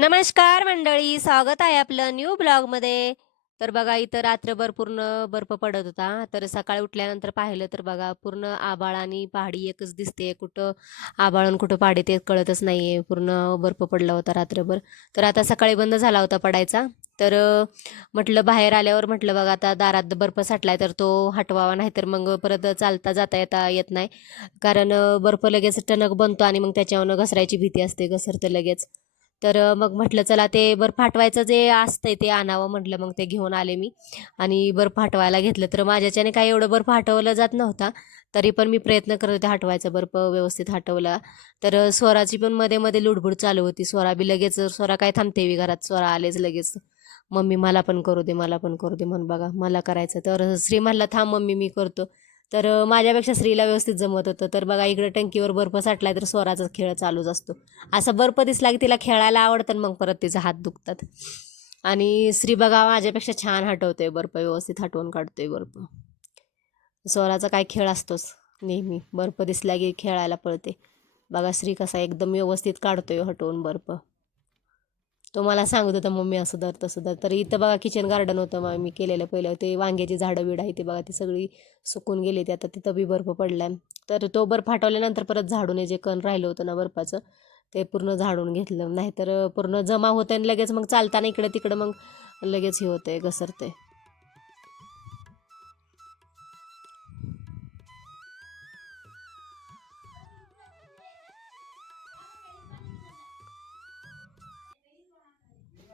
नमस्कार मंडळी, स्वागत आहे आपलं न्यू ब्लॉगमध्ये. तर बघा इथं रात्रभर पूर्ण बर्फ पडत होता. तर सकाळी उठल्यानंतर पाहिलं तर बघा पूर्ण आभाळ आणि पहाडी एकच दिसते. कुठं आभाळ आणि कुठं पहाडी ते कळतच नाहीये. पूर्ण बर्फ पडला होता रात्रभर. तर आता सकाळी बंद झाला होता पडायचा. तर म्हटलं बाहेर आल्यावर म्हटलं बघा आता दारात बर्फ साठलाय तर तो हटवावा, नाही तर मग परत चालता जाता येत नाही. कारण बर्फ लगेच टणक बनतो आणि मग त्याच्यावर घसरायची भीती असते, घसरतं लगेच. तर मग म्हटलं चला ते बर्फ हटवायचं जे असतंय ते आणावं, म्हटलं मग ते घेऊन आले मी आणि बर्फ हटवायला घेतलं. तर माझ्याच्याने काही एवढं बर्फ हटवलं जात नव्हता, तरी पण मी प्रयत्न करत होते हटवायचा, बर्फ व्यवस्थित हटवला. तर स्वराची पण मध्ये मध्ये लुडबुड चालू होती. स्वरा बी लगेच, स्वरा काय थांबते बी घरात, स्वरा आलेच लगेच, मम्मी मला पण करू दे, मला पण करू दे म्हणून बघा मला करायचं. तर श्री म्हणला थांब मम्मी मी करतो. तर माझ्यापेक्षा स्त्रीला व्यवस्थित जमत होतं. तर बघा इकडे टंकीवर बर्फ साठलाय तर स्वराचा खेळ चालूच असतो. असा बर्फ दिसला की तिला खेळायला आवडतं, मग परत तिचे हात दुखतात. आणि श्री बघा माझ्यापेक्षा छान हटवतोय बर्फ, व्यवस्थित हटवून काढतोय बर्फ. स्वराचा काय खेळ असतोच नेहमी, बर्फ दिसला की खेळायला पळते. बघा श्री कसा एकदम व्यवस्थित काढतोय हटवून बर्फ. तो मला सांगत होता मम्मी असं धर तसं धर. तर इथं बघा किचन गार्डन होतं मग मी केलेलं पहिलं, ते वांग्याची झाडं बिडं आहे ते बघा, ती सगळी सुकून गेली. ते आता तिथं बी बर्फ पडलाय. तर तो बर्फ हटवल्यानंतर परत झाडून जे कण राहिलं होतं ना बर्फाचं, ते पूर्ण झाडून घेतलं. नाहीतर पूर्ण जमा होतं आणि लगेच मग चालताना इकडं तिकडं मग लगेच हे होतंय, घसरतंय.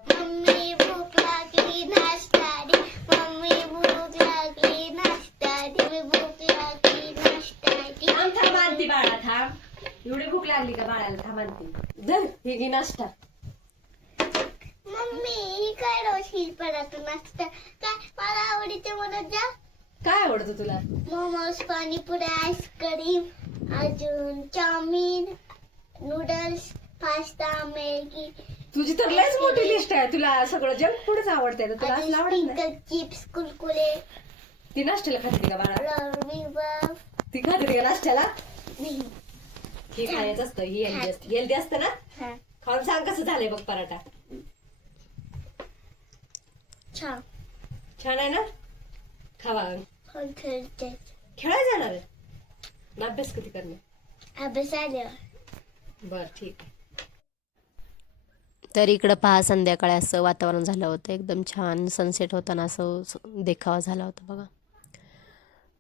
मम्मी भूक लागली नाश्ता दे. मम्मी भूक लागली नाश्ता दे. मी भूक लागली नाश्ता दे. थांब आणती बाळा, थांब. एवढी भूक लागली का बाळाला? थांब आणती. धर हे घे नाश्ता. मम्मी ही काय रोज पदार्थ नाश्ता काय मला आवडते म्हणत जा. काय आवडतं तुला? मोमोज, पाणीपुरी, आईस्क्रीम, अजून चाऊमिन, नूडल्स, पास्ता, मॅगी, तुझी तर लयच मोठी लिस्ट आहे. तुला सगळं जंक फूडच आवडतंय, तुला असलं आवडत नाही? स्प्रिंकल चिप्स, कुरकुरे, ती नाश्त्याला खाते का बाळा? लॉलीपॉप. ती खाते का नाश्त्याला? नाही. ही खायचं असतं, ही हेल्दी असतं ना. हा, खाऊन सांग कसं झालंय बघ पराठा. छान. छान आहे ना? खावा. कोण खेळते? खेळायला जाणार आहे ना? अभ्यास कधी करणार? अभ्यास आल्यावर. बर ठीक आहे. तर इकडं पहा संध्याकाळी असं वातावरण झालं होतं, एकदम छान सनसेट होताना असं देखावा झाला होता बघा.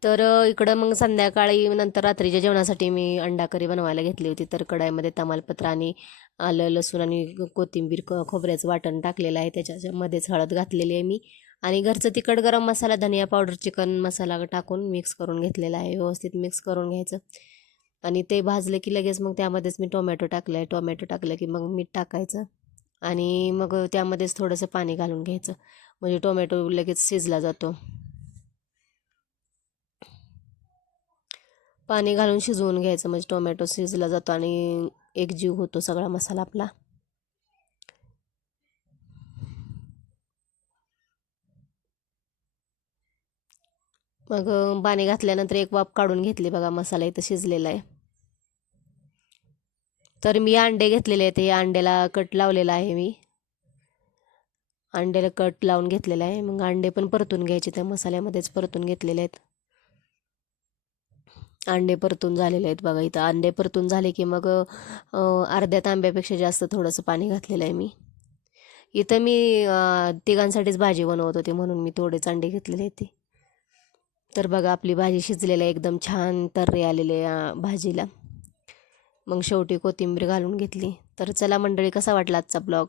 तर इकडं मग संध्याकाळी नंतर रात्रीच्या जेवणासाठी मी अंडा करी बनवायला घेतली होती. तर कढाईमध्ये तमालपत्र आणि आलं लसूण आणि कोथिंबीर खोबऱ्याचं वाटण टाकलेलं आहे, त्याच्यामध्येच हळद घातलेली आहे मी, आणि घरचं तिखट गरम मसाला, धनिया पावडर, चिकन मसाला टाकून मिक्स करून घेतलेला आहे. व्यवस्थित मिक्स करून घ्यायचं आणि ते भाजलं की लगेच मग त्यामध्येच मी टोमॅटो टाकलं आहे. टोमॅटो टाकलं की मग मीठ टाकायचं आणि मग त्यामध्येच थोडंसं पाणी घालून घ्यायचं, म्हणजे टोमॅटो लगेच शिजला जातो. पाणी घालून शिजवून घ्यायचं म्हणजे टोमॅटो शिजला जातो आणि एकजीव होतो सगळा मसाला आपला. मग पाणी घातल्यानंतर एक वाफ काढून घेतली बघा, मसाला इथं शिजलेला आहे. तर मी अंडे घेतलेले आहेत, हे अंड्याला कट लावलेला आहे मी, अंड्याला कट लावून घेतलेला आहे. मग अंडे पण परतून घ्यायचे, त्या मसाल्यामध्येच परतून घेतलेले आहेत. अंडे परतून झालेले आहेत बघा. इथं अंडे परतून झाले की मग अर्ध्या तांब्यापेक्षा जास्त थोडंसं पाणी घातलेलं आहे मी. इथं मी तिघांसाठीच भाजी बनवत होते म्हणून मी थोडेच अंडे घेतलेले आहेत ते. तर बघा आपली भाजी शिजलेली आहे, एकदम छान तर्री आलेले भाजीला. मग शेवटी कोथिंबीर घालून घेतली. तर चला मंडळी, कसा वाटला आजचा ब्लॉग?